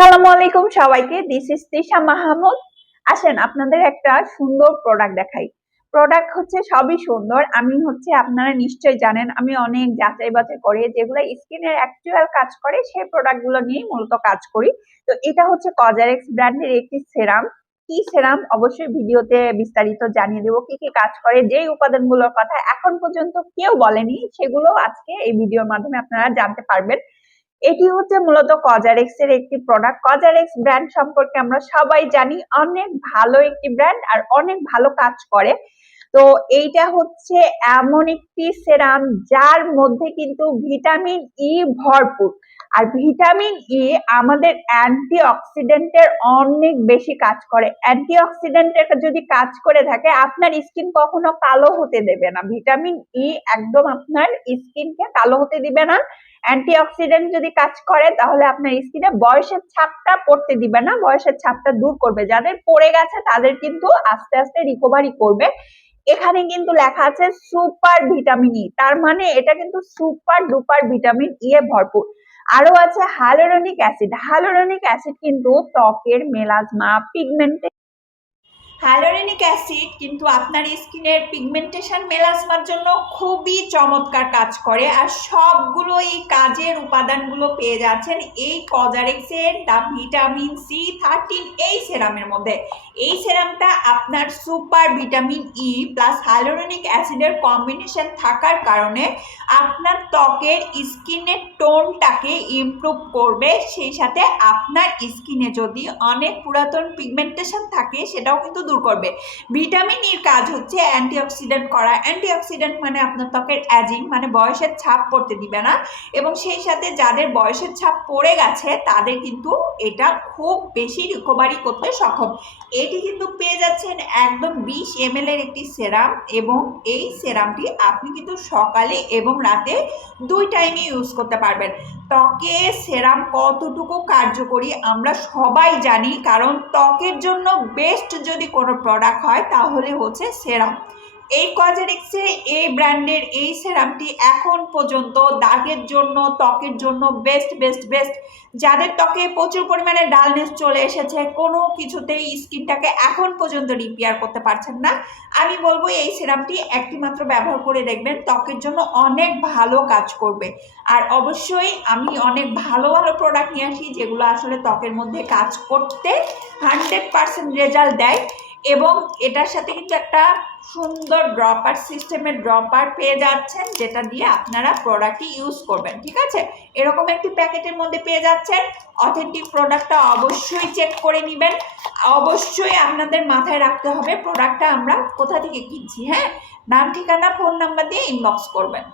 আসসালামু আলাইকুম সবাইকে। দিস ইস তিশা মাহমুদ আসেন, আপনাদের একটা সুন্দর প্রোডাক্ট দেখাই। প্রোডাক্ট হচ্ছে সবই সুন্দর। আমি হচ্ছে, আপনারা নিশ্চয়ই জানেন, আমি অনেক যাচাই বাছাই করে, যেগুলো স্কিনের অ্যাকচুয়াল কাজ করে, সেই প্রোডাক্টগুলো নিয়ে মূলত কাজ করি। তো এটা হচ্ছে কজারেক্স ব্র্যান্ডের একটি সেরাম কি সেরাম অবশ্যই ভিডিওতে বিস্তারিত জানিয়ে দেবো, কি কি কাজ করে, যেই উপাদানগুলোর কথা এখন পর্যন্ত কেউ বলেনি, সেগুলো আজকে এই ভিডিওর মাধ্যমে আপনারা জানতে পারবেন। এটি হচ্ছে মূলত কজারেক্স এর একটি প্রোডাক্ট কজারেক্স ব্র্যান্ড সম্পর্কে আমরা সবাই জানি, অনেক ভালো একটি ব্র্যান্ড আর অনেক ভালো কাজ করে। তো এইটা হচ্ছে এমন একটি সেরাম যার মধ্যে কিন্তু ভিটামিন ই ভরপুর। আর ভিটামিন ই আমাদের অ্যান্টি অক্সিডেন্টের অনেক বেশি কাজ করে। অ্যান্টি অক্সিডেন্টের যদি কাজ করে থাকে, আপনার স্কিন কখনো কালো হতে দেবে না। ভিটামিন ই একদম আপনার স্কিনকে কালো হতে দিবে না। অ্যান্টিঅক্সিডেন্ট যদি কাজ করে, তাহলে আপনার স্কিনে বয়সের ছাপটা পড়তে দিবে না। বয়সের ছাপটা দূর করবে। যাদের পড়ে গেছে, তাদের কিন্তু আস্তে আস্তে রিকভারি করবে। এখানে কিন্তু লেখা আছে সুপার ভিটামিন ই তার মানে এটা কিন্তু সুপার ডুপার ভিটামিন ই এ ভরপুর। আরও আছে হাইলোরনিক অ্যাসিড হাইলোরনিক অ্যাসিড কিন্তু ত্বকের মেলাজমা পিগমেন্টে হ্যালোরেনিক অ্যাসিড কিন্তু আপনার স্কিনের পিগমেন্টেশন মেলাজমার জন্য খুবই চমৎকার কাজ করে আর সবগুলো এই কাজের উপাদানগুলো পেয়ে যাচ্ছেন এই কজারেক্সের দা ভিটামিন সি থার্টিন এই সেরামের মধ্যে। এই সেরামটা আপনার super vitamin E plus hyaluronic অ্যাসিডের কম্বিনেশন থাকার কারণে আপনার ত্বকের স্কিনের টোনটাকে ইমপ্রুভ করবে, সেই সাথে আপনার স্কিনে যদি অনেক পুরাতন পিগমেন্টেশন থাকে, সেটাও কিন্তু দূর করবে। ভিটামিন ইর কাজ হচ্ছে অ্যান্টিঅক্সিডেন্ট করা। অ্যান্টিঅক্সিডেন্ট মানে আপনার ত্বকের অ্যাজিং মানে বয়সের ছাপ পড়তে দিবে না। এবং সেই সাথে যাদের বয়সের ছাপ পড়ে গেছে, তাদের কিন্তু এটা খুব বেশি রিকভারি করতে সক্ষম। এটি কিন্তু পেয়ে যাচ্ছেন একদম বিশ এম এর একটি সেরাম এবং এই সেরামটি আপনি কিন্তু সকালে এবং রাতে দুই টাইমে ইউজ করতে পারবেন। ত্বকে সেরাম কতটুকু কার্যকরী আমরা সবাই জানি, কারণ ত্বকের জন্য বেস্ট যদি কোনো প্রোডাক্ট হয়, তাহলে হচ্ছে সেরাম। এই কজেরিক্সে এই ব্র্যান্ডের এই সেরামটি এখন পর্যন্ত দাগের জন্য, ত্বকের জন্য বেস্ট বেস্ট বেস্ট যাদের ত্বকে প্রচুর পরিমাণে ডালনেস চলে এসেছে, কোনো কিছুতেই স্কিনটাকে এখন পর্যন্ত রিপেয়ার করতে পারছেন না। আমি বলব এই সেরামটি একটি মাত্র ব্যবহার করে দেখবেন, ত্বকের জন্য অনেক ভালো কাজ করবে। আর অবশ্যই আমি অনেক ভালো ভালো প্রোডাক্ট নিয়ে আসি, যেগুলো আসলে ত্বকের মধ্যে কাজ করতে হান্ড্রেড পারসেন্ট রেজাল্ট দেয়। এবং এটার সাথে কিন্তু একটা সুন্দর ড্রপার সিস্টেমের ড্রপার পেয়ে যাচ্ছেন, যেটা দিয়ে আপনারা প্রোডাক্টটি ইউজ করবেন, ঠিক আছে? এরকম একটি প্যাকেটের মধ্যে পেয়ে যাচ্ছেন। অথেন্টিক প্রোডাক্টটা অবশ্যই চেক করে নেবেন। অবশ্যই আপনাদের মাথায় রাখতে হবে প্রোডাক্টটা আমরা কোথা থেকে কিনছি হ্যাঁ? নাম ঠিকানা ফোন নাম্বার দিয়ে ইনবক্স করবেন।